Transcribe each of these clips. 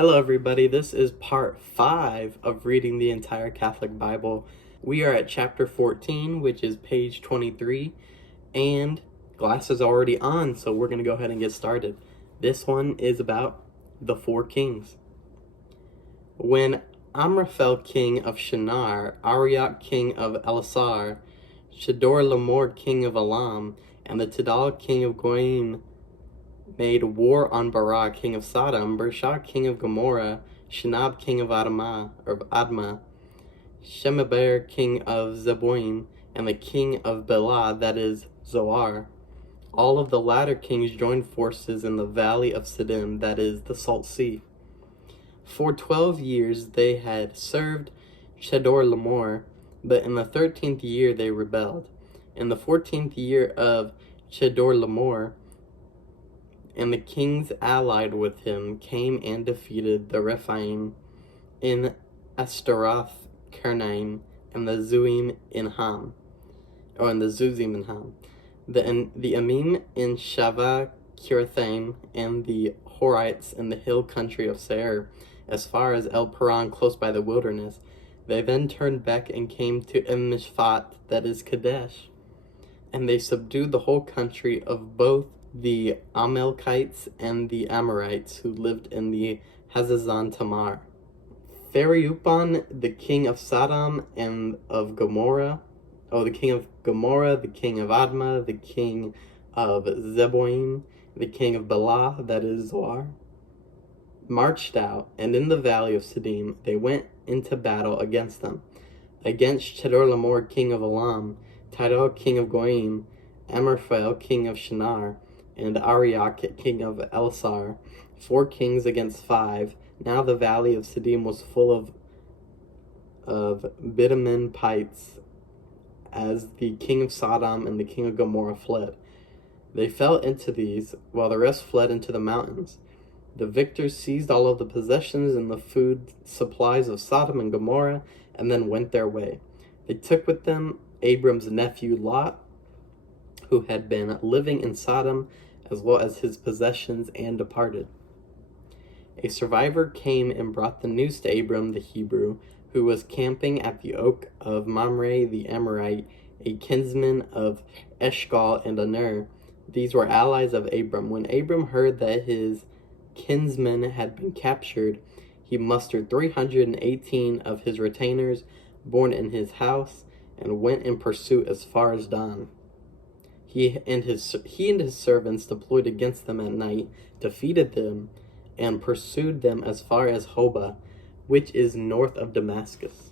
Hello, everybody. This is part 5 of reading the entire Catholic Bible. We are at chapter 14, which is page 23, and glass is already on, so we're going to go ahead and get started. This one is about the 4 kings. When Amraphel king of Shinar, Arioch king of Elasar, Chedorlaomer king of Elam, and the Tidal king of Goyim made war on Barak king of Sodom, Bershah king of Gomorrah, Shinab king of Admah, Shemeber king of Zeboim, and the king of Bela, that is Zoar. All of the latter kings joined forces in the valley of Siddim, that is the Salt Sea. For 12 years they had served Chedorlaomer, but in the 13th year they rebelled. In the 14th year of Chedorlaomer, and the kings allied with him came and defeated the Rephaim in Ashtaroth Karnaim, and the Zuzim in Ham, the Amim in Shavah Kirathaim, and the Horites in the hill country of Seir, as far as El Paran, close by the wilderness. They then turned back and came to Mishpat, that is Kadesh, and they subdued the whole country of both the Amalekites and the Amorites who lived in the Hazazon Tamar. Pharaoh, the king of Sodom and of Gomorrah, the king of Admah, the king of Zeboim, the king of Bela, that is Zoar, marched out, and in the valley of Siddim they went into battle against them, against Chedorlaomer king of Elam, Tidal king of Goyim, Amraphel king of Shinar, and Arioch king of Elasar, 4 kings against 5. Now the valley of Siddim was full of Bitumen-pites, as the king of Sodom and the king of Gomorrah fled. They fell into these, while the rest fled into the mountains. The victors seized all of the possessions and the food supplies of Sodom and Gomorrah, and then went their way. They took with them Abram's nephew Lot, who had been living in Sodom, as well as his possessions, and departed. A survivor came and brought the news to Abram the Hebrew, who was camping at the oak of Mamre the Amorite, a kinsman of Eshcol and Aner. These were allies of Abram. When Abram heard that his kinsman had been captured, he mustered 318 of his retainers born in his house, and went in pursuit as far as Dan. He and his servants deployed against them at night, defeated them, and pursued them as far as Hobah, which is north of Damascus.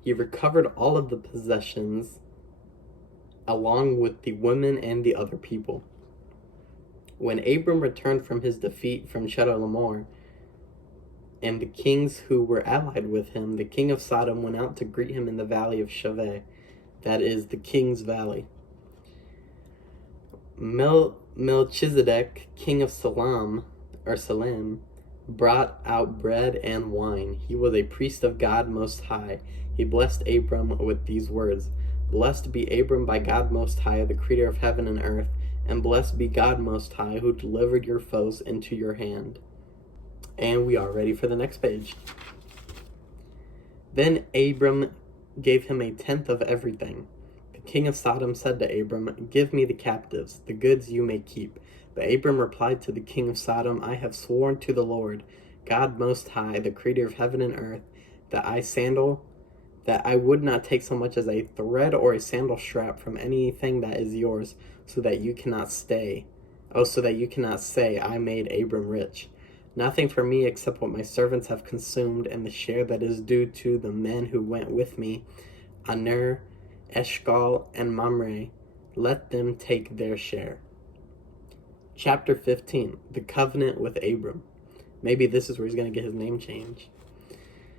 He recovered all of the possessions, along with the women and the other people. When Abram returned from his defeat from Chedorlaomer, and the kings who were allied with him, the king of Sodom went out to greet him in the valley of Shaveh, that is the king's valley. Melchizedek, king of Salem, brought out bread and wine. He was a priest of God Most High. He blessed Abram with these words: "Blessed be Abram by God Most High, the creator of heaven and earth, and blessed be God Most High, who delivered your foes into your hand." And we are ready for the next page. Then Abram gave him 1/10 of everything. The king of Sodom said to Abram, "Give me the captives, the goods you may keep." But Abram replied to the king of Sodom, "I have sworn to the Lord, God Most High, the creator of heaven and earth, that I would not take so much as a thread or a sandal strap from anything that is yours, so that you cannot say, I made Abram rich. Nothing for me except what my servants have consumed, and the share that is due to the men who went with me, Aner, Eshcol, and Mamre. Let them take their share." Chapter 15, the covenant with Abram. Maybe this is where he's going to get his name changed.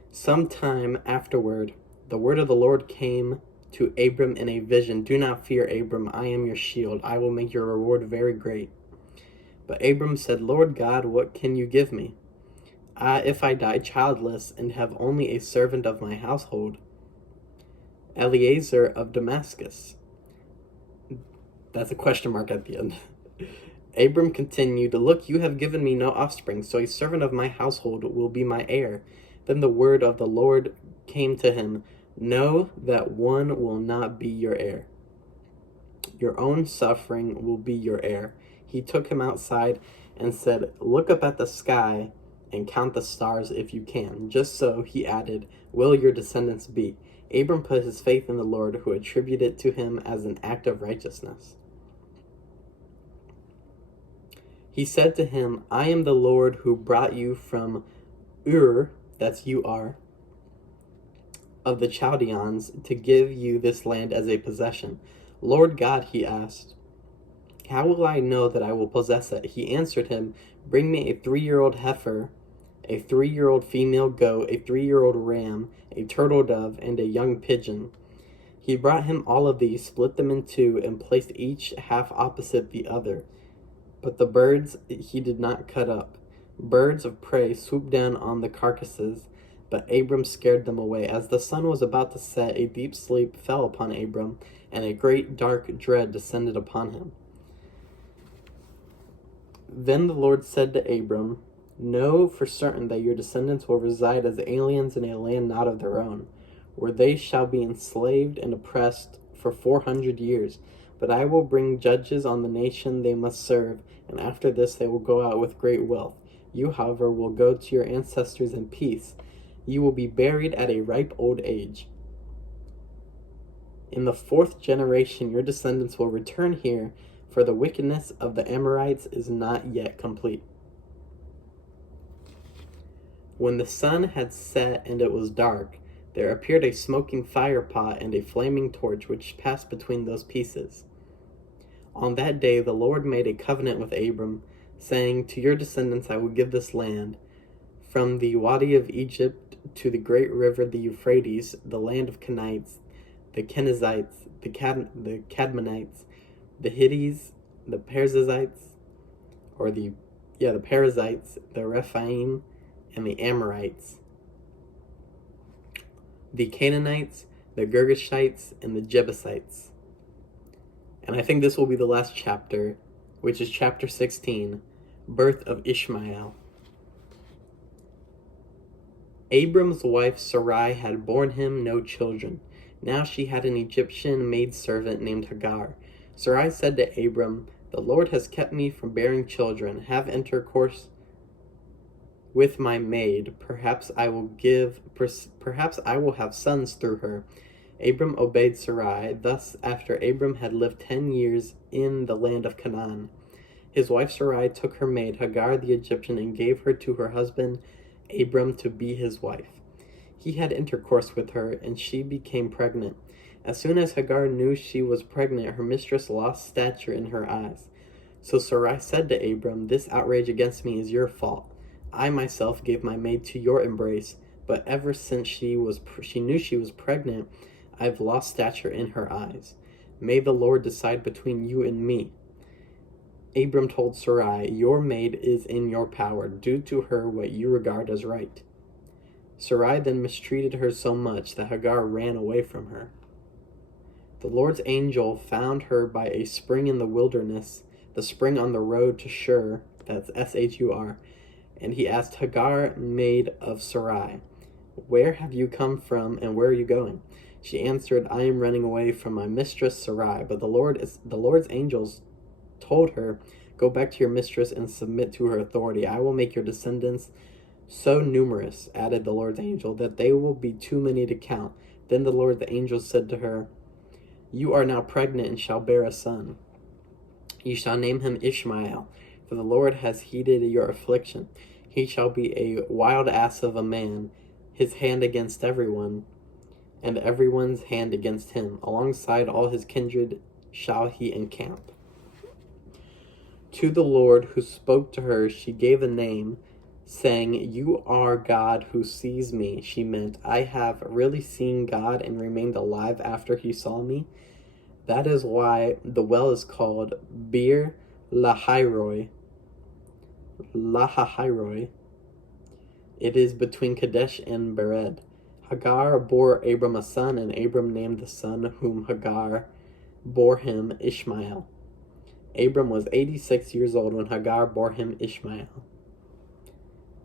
Sometime afterward, the word of the Lord came to Abram in a vision. "Do not fear, Abram. I am your shield. I will make your reward very great." But Abram said, "Lord God, what can you give me? If I die childless and have only a servant of my household, Eliezer of Damascus." That's a question mark at the end. Abram continued, Look, you have given me no offspring, so a servant of my household will be my heir. Then the word of the Lord came to him, Know that one will not be your heir. Your own suffering will be your heir. He took him outside and said, Look up at the sky and count the stars if you can. Just so, he added, will your descendants be. Abram put his faith in the Lord, who attributed it to him as an act of righteousness. He said to him, I am the Lord who brought you from Ur, that's U-R, of the Chaldeans, to give you this land as a possession. Lord God, he asked, how will I know that I will possess it? He answered him, Bring me a 3-year-old heifer, a 3-year-old female goat, a 3-year-old ram, a turtle dove, and a young pigeon. He brought him all of these, split them in two, and placed each half opposite the other. But the birds he did not cut up. Birds of prey swooped down on the carcasses, but Abram scared them away. As the sun was about to set, a deep sleep fell upon Abram, and a great dark dread descended upon him. Then the Lord said to Abram, Know for certain that your descendants will reside as aliens in a land not of their own, where they shall be enslaved and oppressed for 400 years. But I will bring judges on the nation they must serve, and after this they will go out with great wealth. You, however, will go to your ancestors in peace. You will be buried at a ripe old age. In the 4th generation your descendants will return here, for the wickedness of the Amorites is not yet complete. When the sun had set and it was dark, there appeared a smoking firepot and a flaming torch which passed between those pieces. On that day the Lord made a covenant with Abram, saying, To your descendants I will give this land, from the Wadi of Egypt to the great river the Euphrates, the land of Kenites, the Kenizzites, the Cadmonites, the Hittites, the Perizzites, the Rephaim, and the Amorites, the Canaanites, the Girgashites, and the Jebusites. And I think this will be the last chapter, which is chapter 16, Birth of Ishmael. Abram's wife Sarai had borne him no children. Now she had an Egyptian maidservant named Hagar. Sarai said to Abram, The Lord has kept me from bearing children. Have intercourse with my maid. Perhaps I will have sons through her. Abram obeyed Sarai. Thus, after Abram had lived 10 years in the land of Canaan, his wife Sarai took her maid Hagar the Egyptian and gave her to her husband Abram to be his wife. He had intercourse with her, and she became pregnant. As soon as Hagar knew she was pregnant, her mistress lost stature in her eyes. So Sarai said to Abram, This outrage against me is your fault. I myself gave my maid to your embrace, but ever since she knew she was pregnant, I've lost stature in her eyes. May the Lord decide between you and me. Abram told Sarai, Your maid is in your power. Do to her what you regard as right. Sarai then mistreated her so much that Hagar ran away from her. The Lord's angel found her by a spring in the wilderness, the spring on the road to Shur, that's S-H-U-R, and he asked Hagar, maid of Sarai, Where have you come from and where are you going? She answered, I am running away from my mistress Sarai. But the Lord's angels told her, Go back to your mistress and submit to her authority. I will make your descendants so numerous, added the Lord's angel, that they will be too many to count. Then the Lord's angel said to her, You are now pregnant and shall bear a son. You shall name him Ishmael, for the Lord has heeded your affliction. He shall be a wild ass of a man, his hand against everyone, and everyone's hand against him. Alongside all his kindred shall he encamp. To the Lord who spoke to her, she gave a name, saying, You are God who sees me. She meant, I have really seen God and remained alive after he saw me. That is why the well is called Bir Lahairoi. It is between Kadesh and Bered. Hagar bore Abram a son, and Abram named the son whom Hagar bore him Ishmael. Abram was 86 years old when Hagar bore him Ishmael.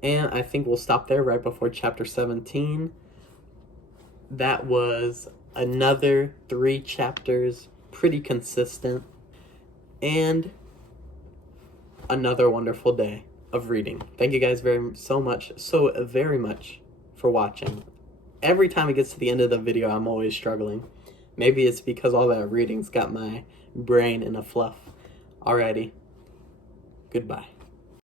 And I think we'll stop there right before chapter 17. That was another 3 chapters, pretty consistent, and another wonderful day of reading. Thank you guys so very much for watching. Every time it gets to the end of the video, I'm always struggling. Maybe it's because all that reading's got my brain in a fluff. Alrighty. Goodbye.